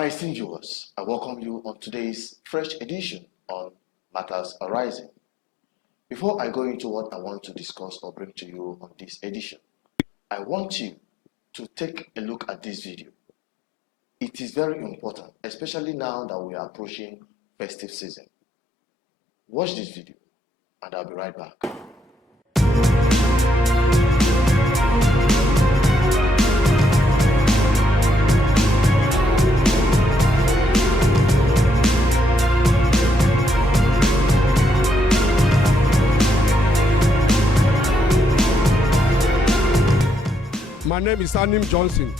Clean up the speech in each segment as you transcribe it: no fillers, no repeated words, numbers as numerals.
My esteemed viewers, I welcome you on today's fresh edition on Matters Arising. Before I go into what I want to discuss or bring to you on this edition, I want you to take a look at this video. It is very important, especially now that we are approaching festive season. Watch this video and I'll be right back. My name is Anim Johnson.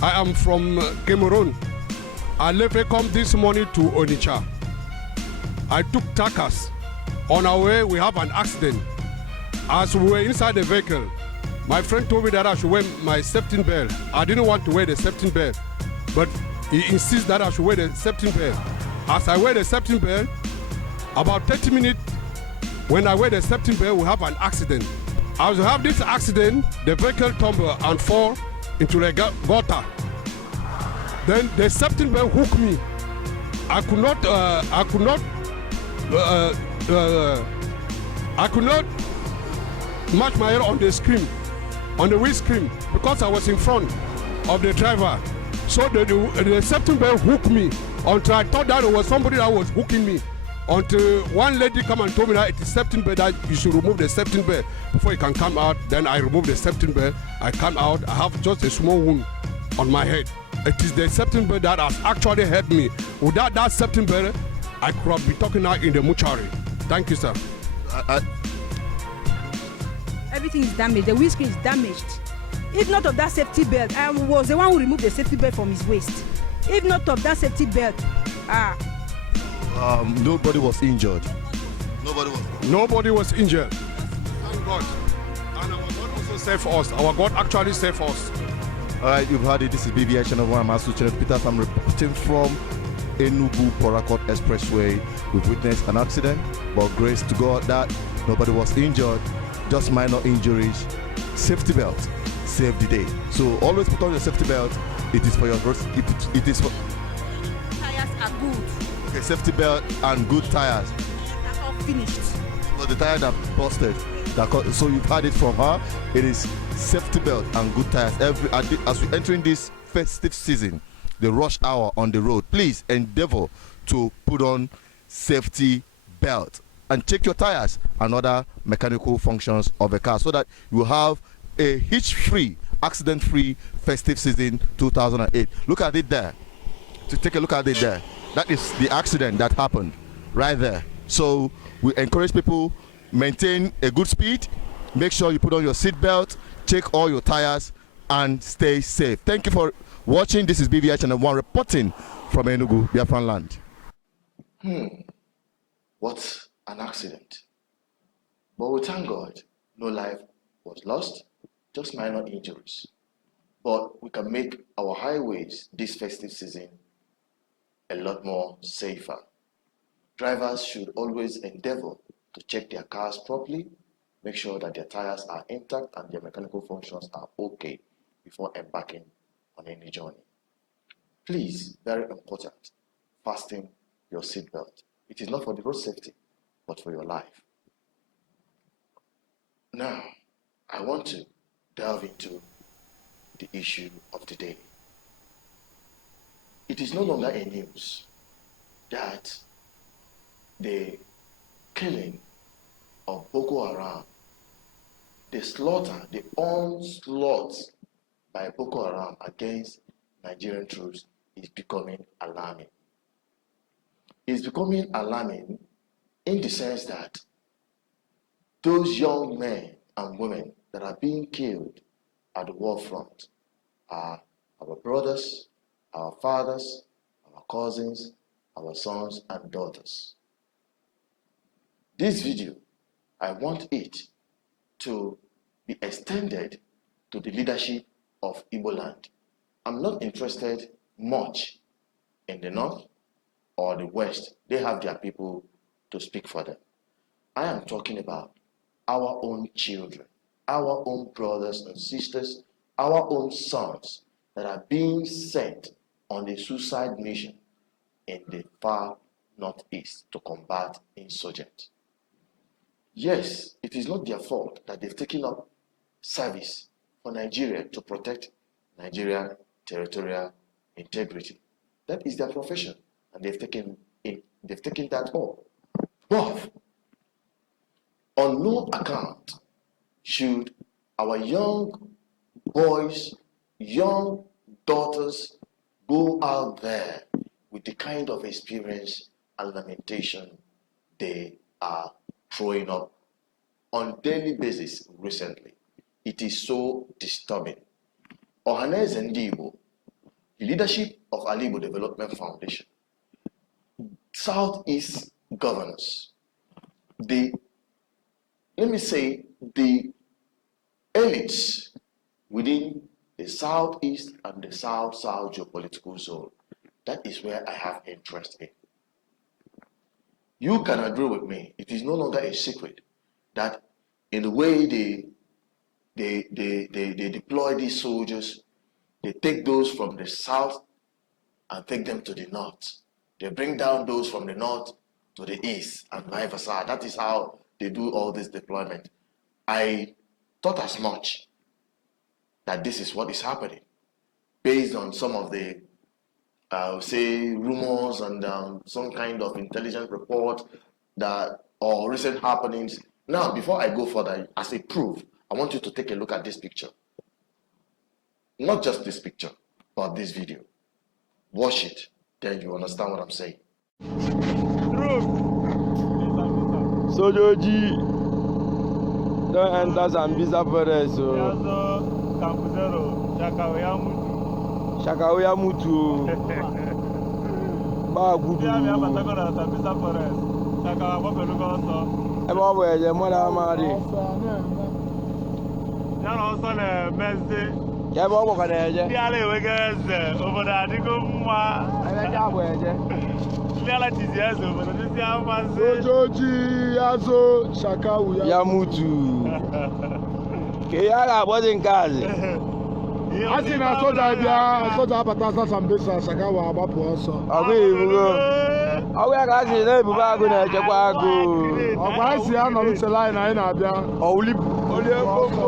I am from Cameroon. I left Ekom this morning to Onitsha. I took Takas. On our way, we have an accident. As we were inside the vehicle, my friend told me that I should wear my safety belt. I didn't want to wear the safety belt, but he insists that I should wear the safety belt. As I wear the safety belt, about 30 minutes, when I wear the safety belt, we have an accident. As we have this accident, the vehicle tumbled and fall into the gutter. Then the safety belt hooked me. I could not match my head on the screen, on the windscreen, because I was in front of the driver. So the safety belt hooked me until I thought that it was somebody that was hooking me. Until one lady come and told me that it is safety belt, that you should remove the safety belt before you can come out. Then I remove the safety belt. I come out. I have just a small wound on my head. It is the safety belt that has actually helped me. Without that safety belt, I could have been talking now in the mortuary. Thank you, sir. Everything is damaged. The windscreen is damaged. If not of that safety belt, I was the one who removed the safety belt from his waist. If not of that safety belt, nobody was injured. Nobody was injured. Thank God. And our God also saved us. Our God actually saved us. All right, you've heard it. This is BVI Channel. I'm Master Channel Peters. I'm reporting from Enugu Porakot Expressway. We've witnessed an accident, but grace to God that nobody was injured, just minor injuries. Safety belt saved the day. So always put on your safety belt. It is for your growth. It is for. tires are good. Okay, safety belt and good tires. That's all finished. So the tire that busted. So you've had it from her. It is safety belt and good tires. As we entering this festive season, the rush hour on the road, please endeavor to put on safety belt and check your tires and other mechanical functions of a car so that you have a hitch-free, accident-free festive season 2008. Look at it there. Take a look at it there. That is the accident that happened right there. So we encourage people, maintain a good speed, make sure you put on your seat belt, check all your tires, and stay safe. Thank you for watching. This is BVI Channel 1 reporting from Enugu, Biafran land. What an accident. But we thank God, no life was lost, just minor injuries. But we can make our highways this festive season a lot more safer. Drivers should always endeavor to check their cars properly, make sure that their tires are intact and their mechanical functions are okay before embarking on any journey. Please, very important, fasten your seatbelt. It is not for the road safety, but for your life. Now, I want to delve into the issue of the day. It is no longer a news that the killing of Boko Haram, the slaughter, the onslaught by Boko Haram against Nigerian troops is becoming alarming. It's becoming alarming in the sense that those young men and women that are being killed at the war front are our brothers, our fathers, our cousins, our sons and daughters. This video, I want it to be extended to the leadership of Igbo land. I'm not interested much in the north or the west. They have their people to speak for them. I am talking about our own children, our own brothers and sisters, our own sons that are being sent on a suicide mission in the far northeast to combat insurgents. Yes, it is not their fault that they've taken up service for Nigeria to protect Nigerian territorial integrity. That is their profession, and they've taken that up. But on no account should our young boys, young daughters go out there with the kind of experience and lamentation they are throwing up on daily basis recently. It is so disturbing. Ohaneze Ndi Igbo, the leadership of Igbo Development Foundation, Southeast governors, the elites within the Southeast and the South-South geopolitical zone. That is where I have interest in. You can agree with me. It is no longer a secret that in the way they deploy these soldiers, they take those from the south and take them to the north. They bring down those from the north to the east and vice versa. That is how they do all this deployment. I thought as much that this is what is happening based on some of the rumors and some kind of intelligence report or recent happenings. Now, before I go further, as a proof, I want you to take a look at this picture. Not just this picture, but this video. Watch it, then you understand what I'm saying. Sojoji don't enter Zambisa Forest. Shakawaya Mutu. Bagudu. Eba weje mwana amari. Yana osane mezde. Kebo bo kadeje. Diale wegeze obodo adigo mma. Ebeja weje. Diale tizeze obodo tisi amaze. Sojoji yazo Shakawaya Mutu. Ke ya ga bodin kazi. Asi na soja abata Sambisa Shakawa agbapụ ọsọ. Ọgụ ibugo. Ọgụ ya ka asị na ebubo agụ na-echekwa agụ. Ọkwa anyị si ya nọrọ usoro anyị na anyị na-abịa. Ọwụli onye mkpọmkpọ.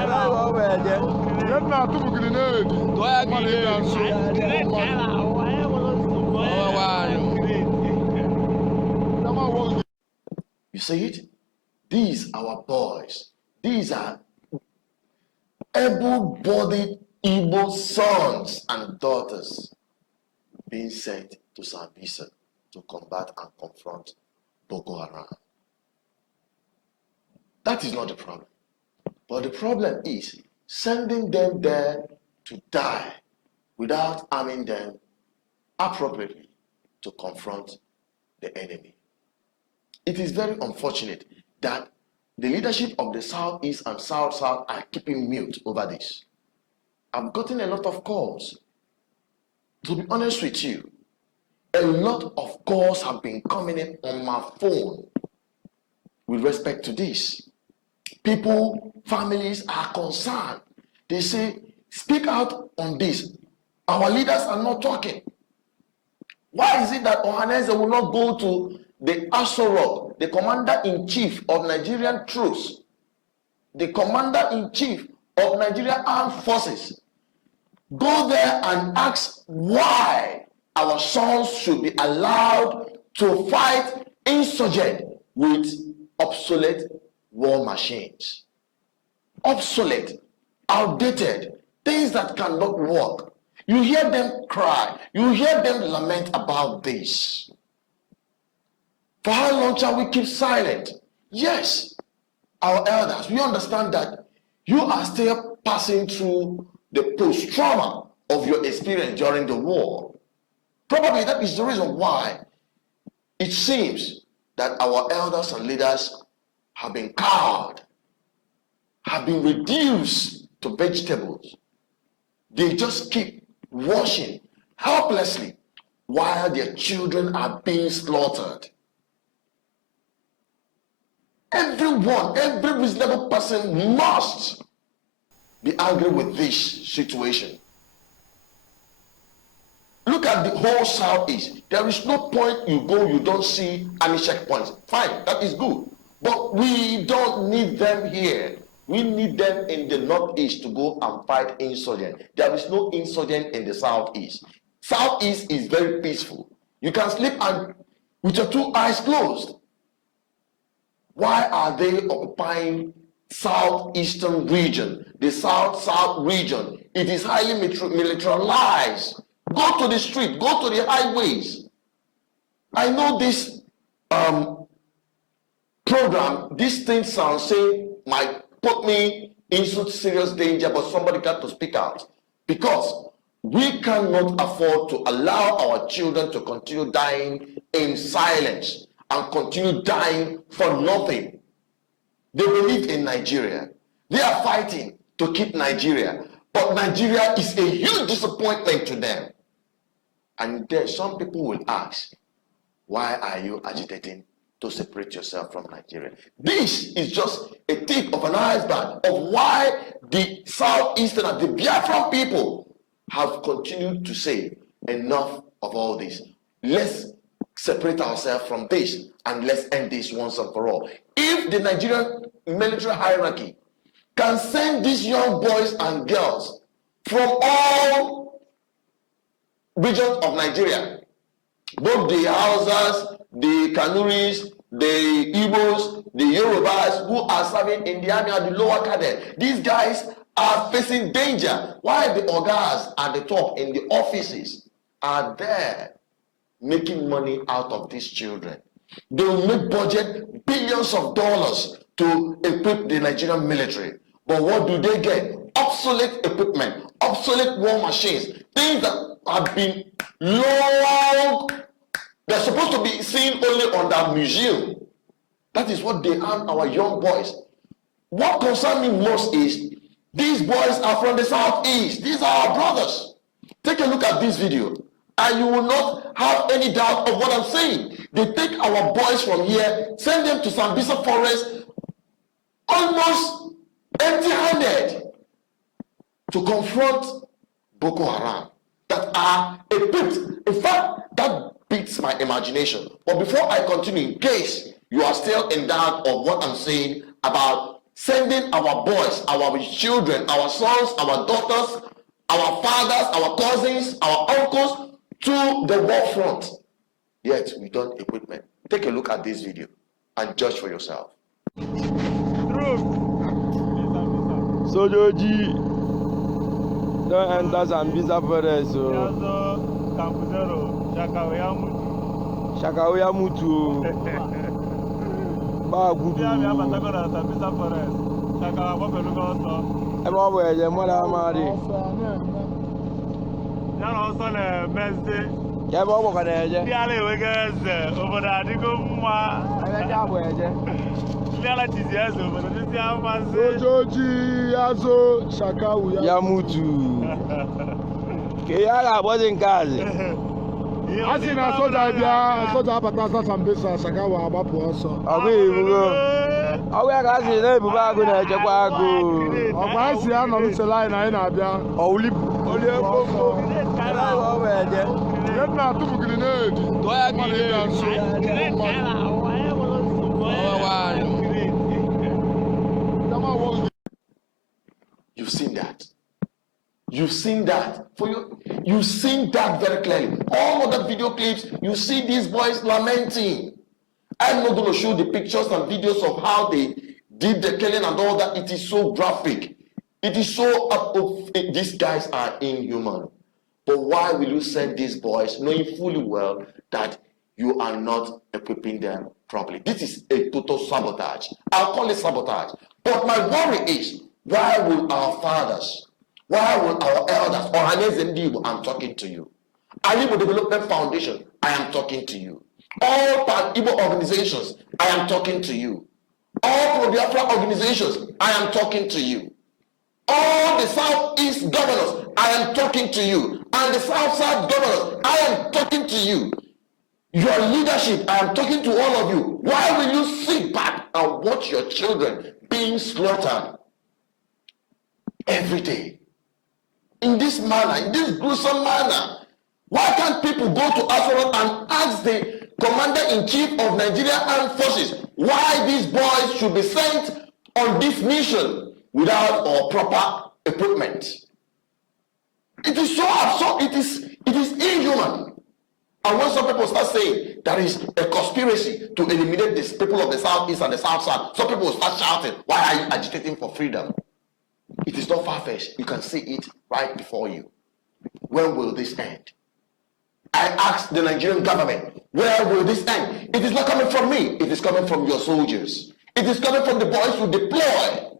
Ebe ahụ ọ bụ eje. Ihe m na-atụpụ grenade. Tụọ ya grenade. Nso. You see it? These are our boys. These are able-bodied Igbo sons and daughters being sent to Sambisa to combat and confront Boko Haram. That is not the problem. But the problem is sending them there to die without arming them appropriately to confront the enemy. It is very unfortunate that the leadership of the Southeast and South-South are keeping mute over this. I've gotten a lot of calls. To be honest with you, a lot of calls have been coming in on my phone with respect to this. People, families are concerned. They say, speak out on this. Our leaders are not talking. Why is it that Ohaneze will not go to the Asorok, the commander-in-chief of Nigerian troops, the commander-in-chief of Nigerian armed forces, go there and ask why our sons should be allowed to fight insurgent with obsolete war machines? Obsolete, outdated, things that cannot work. You hear them cry, you hear them lament about this. For how long shall we keep silent? Yes, our elders, we understand that you are still passing through the post-trauma of your experience during the war. Probably that is the reason why it seems that our elders and leaders have been cowed, have been reduced to vegetables. They just keep watching helplessly while their children are being slaughtered. Everyone, every reasonable person must be angry with this situation. Look at the whole Southeast. There is no point you go, you don't see any checkpoints. Fine, that is good. But we don't need them here. We need them in the Northeast to go and fight insurgent. There is no insurgent in the Southeast. Southeast is very peaceful. You can sleep and with your two eyes closed. Why are they occupying southeastern region, the south region? It is highly militarized. Go to the street, go to the highways. I know this program, this thing sounds say might put me into serious danger, but somebody got to speak out, because we cannot afford to allow our children to continue dying in silence and continue dying for nothing. They believe in Nigeria. They are fighting to keep Nigeria, but Nigeria is a huge disappointment to them. And then some people will ask, why are you agitating to separate yourself from Nigeria? This is just a tip of an iceberg of why the Southeastern and the Biafran people have continued to say, enough of all this. Let's separate ourselves from this and let's end this once and for all. If the Nigerian military hierarchy can send these young boys and girls from all regions of Nigeria, both the Hausas, the Kanuris, the Igbos, the Yorubas who are serving in the army at the lower cadet, these guys are facing danger. Why the ogas at the top in the offices are there making money out of these children? They will make budget billions of dollars to equip the Nigerian military. But what do they get? Obsolete equipment, obsolete war machines, things that have been long, they're supposed to be seen only on that museum. That is what they arm our young boys. What concerns me most is these boys are from the Southeast. These are our brothers. Take a look at this video and you will not have any doubt of what I'm saying. They take our boys from here, send them to Sambisa Forest, almost empty-handed, to confront Boko Haram that are equipped. In fact, that beats my imagination. But before I continue, in case you are still in doubt of what I'm saying about sending our boys, our children, our sons, our daughters, our fathers, our cousins, our uncles to the war front, yet we don't equipment. Take a look at this video and judge for yourself. Sojoji don't enter Sambisa Forest. Shakaoya Mutu. Bagudu. Emma Weje, Mother Mari. Yabo Wakaneja. Piale Wegaz, over the Adigoma. Sojoji Yazo Shakaoya Yamutu. Keyara wasn't Kazi. Asi na soja bia soja apata Sambisa Shakawa abapu also. Awe akazi na ebuba agu na echekwa agu. Ogba asi anọ nsela na na abia. Oli okoko. Kana wo weje. Yet na tubu grenade. To ya grenade. You've seen that. You've seen that. You've seen that very clearly. All of the video clips, you see these boys lamenting. I'm not going to show the pictures and videos of how they did the killing and all that. It is so graphic. It is so, these guys are inhuman. But why will you send these boys knowing fully well that you are not equipping them properly? This is a total sabotage. I'll call it sabotage. But my worry is, why will our fathers, why will our elders, or Igbo, I'm talking to you. Igbo Development Foundation, I am talking to you. All Igbo organizations, I am talking to you. All pro-Biafra organizations, I am talking to you. All the Southeast governors, I am talking to you. And the South-South governors, I am talking to you. Your leadership, I am talking to all of you. Why will you sit back and watch your children being slaughtered every day? In this manner, in this gruesome manner, Why can't people go to Advert and ask the Commander-in-Chief of Nigeria Armed Forces why these boys should be sent on this mission without proper equipment? It is so absurd. It is inhuman. And when some people start saying there is a conspiracy to eliminate the people of the Southeast and the South, some people will start shouting, why are you agitating for freedom? It is not far-fetched. You can see it right before you. When will this end? I asked the Nigerian government, where will this end? It is not coming from me. It is coming from your soldiers. It is coming from the boys who deploy.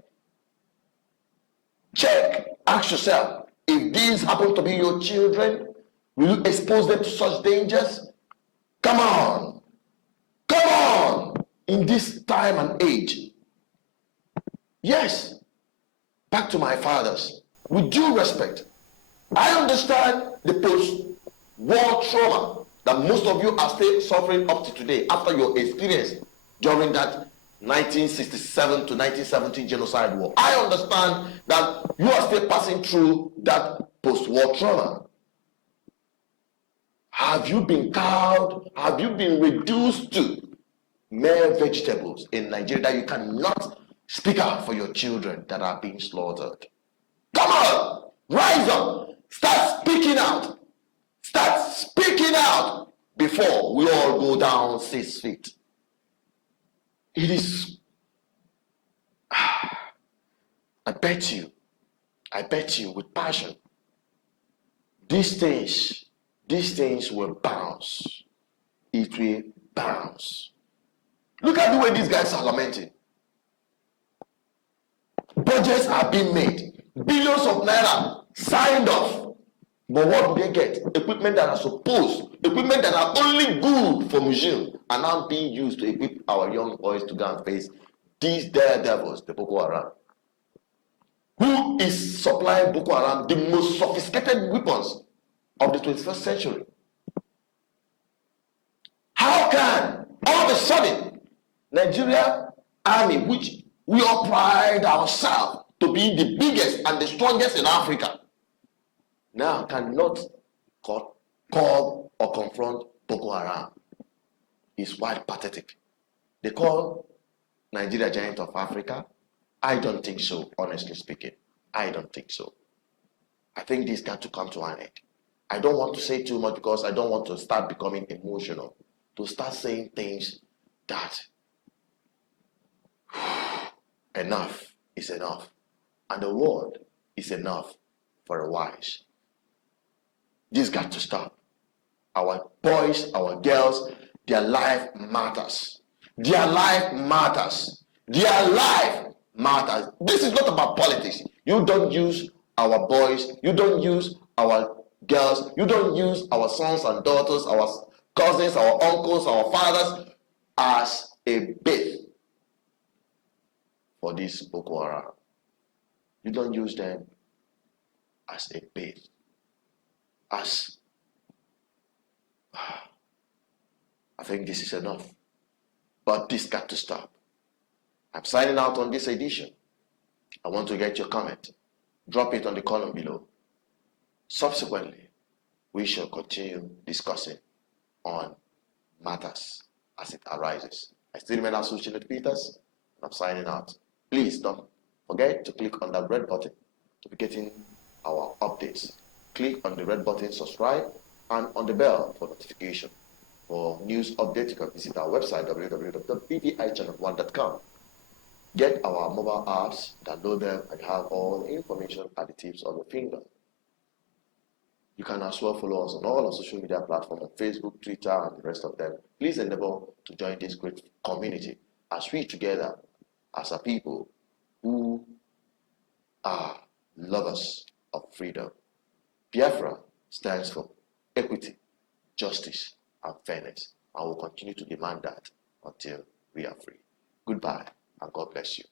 Check. Ask yourself, if these happen to be your children, will you expose them to such dangers? Come on. Come on. In this time and age. Yes. Back to my fathers. With due respect, I understand the post-war trauma that most of you are still suffering up to today after your experience during that 1967 to 1970 genocide war. I understand that you are still passing through that post-war trauma. Have you been cowed? Have you been reduced to mere vegetables in Nigeria that you cannot speak out for your children that are being slaughtered? Come on, rise up, start speaking out. Start speaking out before we all go down 6 feet. It is, I bet you with passion, these things will bounce. It will bounce. Look at the way these guys are lamenting. Budgets are being made. Billions of naira signed off. But what do they get? Equipment that are only good for museum are now being used to equip our young boys to go and face these daredevils, the Boko Haram. Who is supplying Boko Haram the most sophisticated weapons of the 21st century? How can all of a sudden Nigeria army, which we all pride ourselves to be the biggest and the strongest in Africa, now cannot call or confront Boko Haram? It's quite pathetic. They call Nigeria giant of Africa. I don't think so, honestly speaking. I don't think so. I think this got to come to an end. I don't want to say too much because I don't want to start becoming emotional, to start saying things that enough is enough. And the word is enough for a wise. This got to stop. Our boys, our girls, their life matters. Their life matters. Their life matters. This is not about politics. You don't use our boys, you don't use our girls, you don't use our sons and daughters, our cousins, our uncles, our fathers as a bait for this Boko Haram. You don't use them as a bait. As I think this is enough. But this got to stop. I'm signing out on this edition. I want to get your comment. Drop it on the column below. Subsequently, we shall continue discussing on matters as it arises. I still remain Associate Peters, and I'm signing out. Please don't forget to click on that red button to be getting our updates. Click on the red button, subscribe, and on the bell for notification. For news updates, you can visit our website, www.bvichannel1.com. Get our mobile apps, download them, and have all the information at the tips of your finger. You can as well follow us on all our social media platforms, on Facebook, Twitter, and the rest of them. Please endeavor to join this great community as we together, as a people who are lovers of freedom. Biafra stands for equity, justice, and fairness, and will continue to demand that until we are free. Goodbye, and God bless you.